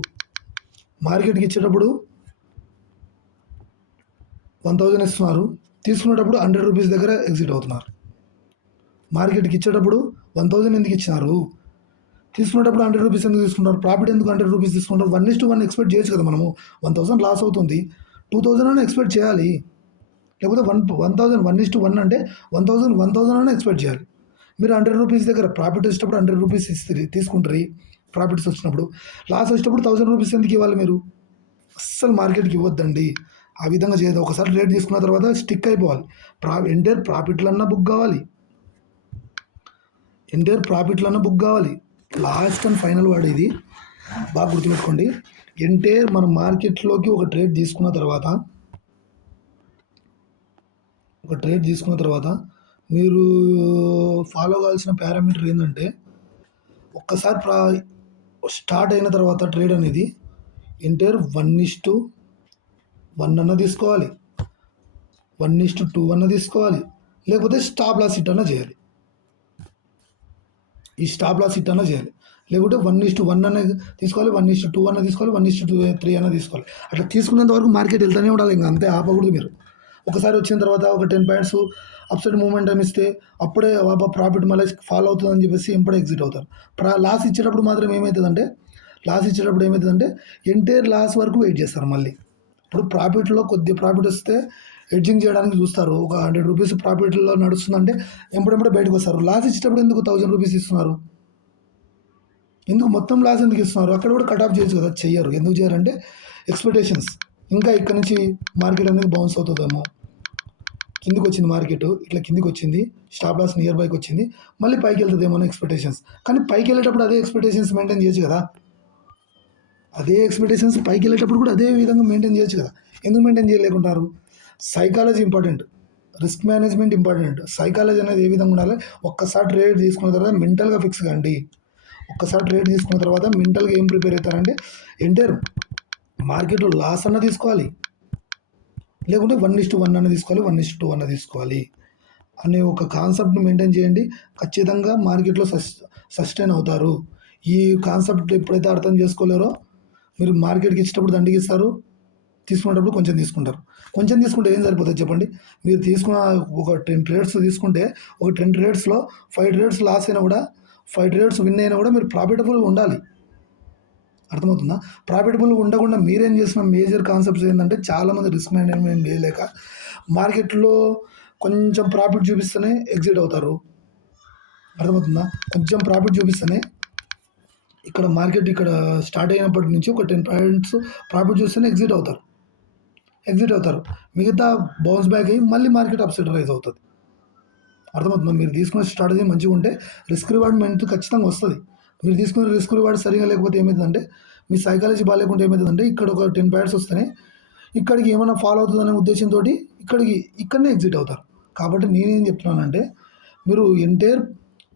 మార్కెట్కి ఇచ్చేటప్పుడు 1000 ఇస్తున్నారు, తీసుకునేటప్పుడు 100 రూపీస్ దగ్గర ఎగ్జిట్ అవుతున్నారు. మార్కెట్కి ఇచ్చేటప్పుడు 1000 ఎందుకు ఇచ్చినారు, తీసుకునేటప్పుడు 100 రూపీస్ ఎందుకు తీసుకుంటారు, ప్రాఫిట్ ఎందుకు 100 రూపీస్ తీసుకుంటారు? 1:1 ఎక్స్పెక్ట్ చేయొచ్చు కదా మనము. 1000 లాస్ అవుతుంది, 2000 అని ఎక్స్పెక్ట్ చేయాలి. లేకపోతే 1000 1:1 అంటే 1000 అని ఎక్స్పెక్ట్ చేయాలి. మీరు 100 రూపీస్ దగ్గర ప్రాఫిట్ వచ్చేటప్పుడు 100 రూపీస్ ఇస్తుంది తీసుకుంటారు. ప్రాఫిట్స్ వచ్చినప్పుడు, లాస్ వచ్చేటప్పుడు 1000 రూపీస్ ఎందుకు ఇవ్వాలి మీరు? అస్సలు మార్కెట్కి ఇవ్వద్దండి. ఆ విధంగా చేయదు. ఒకసారి రేట్ తీసుకున్న తర్వాత స్టిక్ అయిపోవాలి. ఎంటైర్ ప్రాఫిట్లన్నా బుక్ కావాలి, బుక్ కావాలి. లాస్ట్ అండ్ ఫైనల్ వర్డ్ ఇది, బాగా గుర్తుపెట్టుకోండి. ఎంటైర్ మన మార్కెట్లోకి ఒక ట్రేడ్ తీసుకున్న తర్వాత మీరు ఫాలో కావాల్సిన పారామీటర్ ఏంటంటే, ఒక్కసారి స్టార్ట్ అయిన తర్వాత ట్రేడ్ అనేది ఎంటైర్ 1:1 అన్న తీసుకోవాలి, 1:2 అన్న తీసుకోవాలి, లేకపోతే స్టాప్ లాస్ హిట్ అన్న చేయాలి. ఈ స్టాప్ లాస్ హిట్ అన్న చేయాలి, లేకుంటే 1:1 అన్న తీసుకోవాలి, 1:2 అన్న తీసుకోవాలి, 1:3 అన్న తీసుకోవాలి. అట్లా తీసుకునేంత వరకు మార్కెట్ వెళ్తూనే ఉండాలి, ఇంకా అంతే, ఆపకూడదు మీరు. ఒకసారి వచ్చిన తర్వాత ఒక 10 పాయింట్స్ అప్సైడ్ మూమెంటం ఇస్తే అప్పుడే ప్రాఫిట్ మళ్ళీ ఫాలో అవుతుందని చెప్పేసి ఎంపడే ఎగ్జిట్ అవుతారు. లాస్ ఇచ్చేటప్పుడు మాత్రం ఏమవుతుందంటే ఎంటైర్ లాస్ వరకు వెయిట్ చేస్తారు మళ్ళీ. ఇప్పుడు ప్రాఫిట్లో కొద్ది ప్రాఫిట్ వస్తే ఎడ్జింగ్ చేయడానికి చూస్తారు. ఒక 100 రూపీస్ ప్రాఫిట్లో నడుస్తుందంటే ఎంపడెంపడే బయటకు వస్తారు. లాస్ ఇచ్చేటప్పుడు ఎందుకు 1000 రూపీస్ ఇస్తున్నారు? ఎందుకు మొత్తం లాస్ ఎందుకు ఇస్తున్నారు? అక్కడ కూడా కట్ ఆఫ్ చేయొచ్చు కదా, చెయ్యరు. ఎందుకు చేయరంటే ఎక్స్పెక్టేషన్స్, ఇంకా ఇక్కడ నుంచి మార్కెట్ అనేది బౌన్స్ అవుతుందేమో, కిందికి వచ్చింది మార్కెట్, ఇట్లా కిందికి వచ్చింది, స్టాప్ లాస్ నియర్ బైకి వచ్చింది, మళ్ళీ పైకి వెళ్తుందేమో అని ఎక్స్పెక్టేషన్స్. కానీ పైకి వెళ్ళేటప్పుడు అదే ఎక్స్పెక్టేషన్స్ మెయింటైన్ చేయొచ్చు కదా, పైకి వెళ్ళేటప్పుడు కూడా అదే విధంగా మెయింటైన్ చేయొచ్చు కదా. ఎందుకు మెయింటైన్ చేయలేకుంటారు? Psychology important, risk management important. Psychology అనేది ఏ విధంగా ఉండాలి? ఒక్కసారి ట్రేడ్ తీసుకున్న తర్వాత మెంటల్గా ఫిక్స్ కండి. ఒక్కసారి ట్రేడ్ తీసుకున్న తర్వాత మెంటల్గా ఏం ప్రిపేర్ అవుతారంటే ఎంటైర్ మార్కెట్లో లాస్ అన్న తీసుకోవాలి, లేకుంటే 1:1 అన్న తీసుకోవాలి, 1:2 అన్న తీసుకోవాలి అనే ఒక కాన్సెప్ట్ని మెయింటైన్ చేయండి. ఖచ్చితంగా మార్కెట్లో సస్టైన్ అవుతారు. ఈ కాన్సెప్ట్ ఎప్పుడైతే అర్థం చేసుకోలేరో మీరు మార్కెట్కి ఇచ్చేటప్పుడు దండిగిస్తారు, తీసుకునేటప్పుడు కొంచెం తీసుకుంటారు. కొంచెం తీసుకుంటే ఏం సరిపోతుంది చెప్పండి? మీరు తీసుకున్న ఒక 10 ట్రేడ్స్ తీసుకుంటే ఒక 10 ట్రేడ్స్లో 5 ట్రేడ్స్ లాస్ అయినా కూడా, 5 ట్రేడ్స్ విన్ అయినా కూడా మీరు ప్రాఫిటబుల్గా ఉండాలి. అర్థమవుతుందా? ప్రాఫిటబుల్ ఉండకుండా మీరేం చేసిన మేజర్ కాన్సెప్ట్స్ ఏంటంటే, చాలామంది రిస్క్ మేనేజ్మెంట్ చేయలేక మార్కెట్లో కొంచెం ప్రాఫిట్ చూపిస్తేనే ఎగ్జిట్ అవుతారు. అర్థమవుతుందా? కొంచెం ప్రాఫిట్ చూపిస్తేనే, ఇక్కడ మార్కెట్ ఇక్కడ స్టార్ట్ అయినప్పటి నుంచి ఒక 10 పాయింట్స్ ప్రాఫిట్ చూస్తేనే ఎగ్జిట్ అవుతారు. మిగతా బౌన్స్ బ్యాక్ అయ్యి మళ్ళీ మార్కెట్ అప్సైడ్ రైజ్ అవుతుంది. అర్థమవుతుందా? మీరు తీసుకున్న స్ట్రాటజీ మంచిగా ఉంటే రిస్క్ రివార్డ్ మెంట్ ఖచ్చితంగా వస్తుంది. మీరు తీసుకున్న రిస్క్ రివార్డ్ సరిగా లేకపోతే ఏమవుతుందంటే, మీ సైకాలజీ బాగాలేకుంటే ఏమవుతుందంటే, ఇక్కడ ఒక 10 పాయింట్స్ వస్తేనే ఇక్కడికి ఏమైనా ఫాలో అవుతుందనే ఉద్దేశంతో ఇక్కడనే ఎగ్జిట్ అవుతారు. కాబట్టి నేనేం చెప్తున్నానంటే, మీరు ఎంటైర్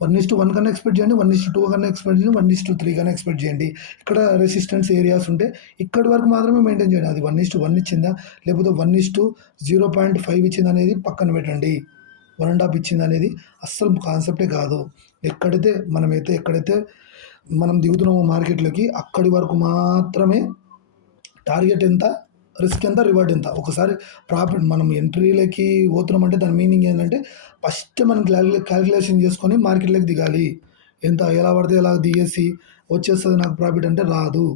1:1 కన్నా ఎక్స్పెక్ట్ చేయండి, 1:2 కన్నా ఎక్స్పెక్ట్ చేయండి, 1:3 కన్నా ఎక్స్పెక్ట్ చేయండి. ఇక్కడ రెసిస్టెన్స్ ఏరియాస్ ఉంటే ఇక్కడి వరకు మాత్రమే మెయింటైన్ చేయండి. అది 1:1 ఇచ్చిందా, లేకపోతే 1:0.5 ఇచ్చింది అనేది పక్కన పెట్టండి. 1.5 ఇచ్చింది అనేది అస్సలు కాన్సెప్టే కాదు. ఎక్కడైతే మనం దిగుతున్నామో మార్కెట్లోకి అక్కడి వరకు మాత్రమే టార్గెట్ ఎంత, రిస్క్ ఎంత, రివార్డ్ ఎంత. ఒకసారి ప్రాఫిట్ మనం ఎంట్రీలోకి పోతున్నామంటే దాని మీనింగ్ ఏంటంటే, ఫస్ట్ మనం క్యాలిక్యులేషన్ చేసుకొని మార్కెట్లోకి దిగాలి. ఎంత ఎలా పడితే ఎలా దిగేసి వచ్చేస్తుంది నాకు ప్రాఫిట్ అంటే రాదు.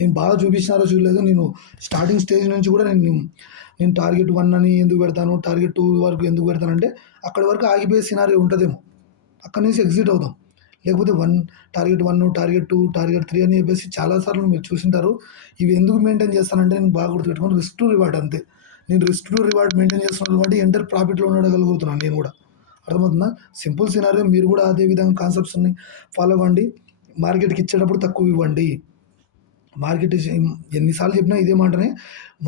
నేను బాగా చూపించినారో చూడలేదు, నేను స్టార్టింగ్ స్టేజ్ నుంచి కూడా నేను టార్గెట్ 1 అని ఎందుకు పెడతాను, టార్గెట్ 2 వరకు ఎందుకు పెడతానంటే, అక్కడి వరకు ఆగిపోయే సినారీ ఉంటుందేమో, అక్కడి నుంచి ఎగ్జిట్ అవుదాం. లేకపోతే టార్గెట్ 1, టార్గెట్ 2, టార్గెట్ 3 అని చెప్పేసి చాలాసార్లు మీరు చూసింటారు. ఇవి ఎందుకు మెయింటైన్ చేస్తానంటే, నేను బాగా గుర్తుపెట్టుకోండి, రిస్క్ టు రివార్డ్ అంతే. నేను రిస్క్ టు రివార్డ్ మెయింటైన్ చేస్తున్నాను కాబట్టి ఎంటర్ ప్రాఫిట్లో ఉండగలుగుతున్నాను నేను కూడా. అర్థమవుతుందా? Simple scenario. మీరు కూడా అదే విధంగా కాన్సెప్ట్స్ని ఫాలో అవ్వండి. మార్కెట్కి ఇచ్చేటప్పుడు తక్కువ ఇవ్వండి. మార్కెట్ ఎన్నిసార్లు చెప్పినా ఇదే మాటనే,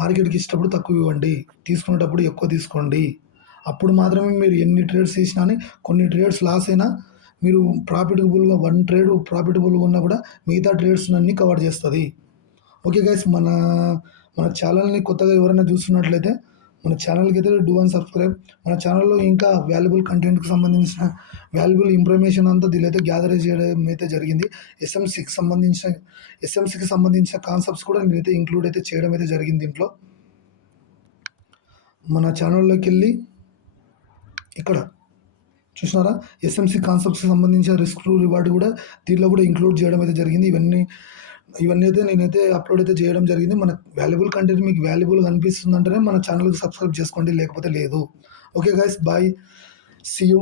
మార్కెట్కి ఇచ్చేటప్పుడు తక్కువ ఇవ్వండి, తీసుకునేటప్పుడు ఎక్కువ తీసుకోండి. అప్పుడు మాత్రమే మీరు ఎన్ని ట్రేడ్స్ చేసినా అని కొన్ని ట్రేడ్స్ లాస్ అయినా మీరు ప్రాఫిటబుల్గా 1 ట్రేడ్ ప్రాఫిటబుల్గా ఉన్నా కూడా మిగతా ట్రేడ్స్ అన్నీ కవర్ చేస్తుంది. ఓకే గైస్, మన ఛానల్ని కొత్తగా ఎవరైనా చూస్తున్నట్లయితే మన ఛానల్కి అయితే డూ అండ్ సబ్స్క్రైబ్. మన ఛానల్లో ఇంకా వాల్యుబుల్ కంటెంట్కి సంబంధించిన వాల్యుబుల్ ఇన్ఫర్మేషన్ అంతా దీనిలో గ్యాదర్ చేయడం అయితే జరిగింది. ఎస్ఎంసికి సంబంధించిన కాన్సెప్ట్స్ కూడా నేనైతే ఇంక్లూడ్ అయితే చేయడం అయితే జరిగింది దీంట్లో. మన ఛానల్లోకి వెళ్ళి ఇక్కడ చూసినారా, ఎస్ఎంసి కాన్సెప్ట్స్కి సంబంధించిన రిస్క్ రివార్డ్ కూడా దీంట్లో కూడా ఇంక్లూడ్ చేయడం అయితే జరిగింది. ఇవన్నీ అయితే నేనైతే అప్లోడ్ అయితే చేయడం జరిగింది. మన వాల్యుబుల్ కంటెంట్ మీకు వాల్యుబుల్గా అనిపిస్తుందంటేనే మన ఛానల్కి సబ్స్క్రైబ్ చేసుకోండి, లేకపోతే లేదు. Okay guys, bye, see you.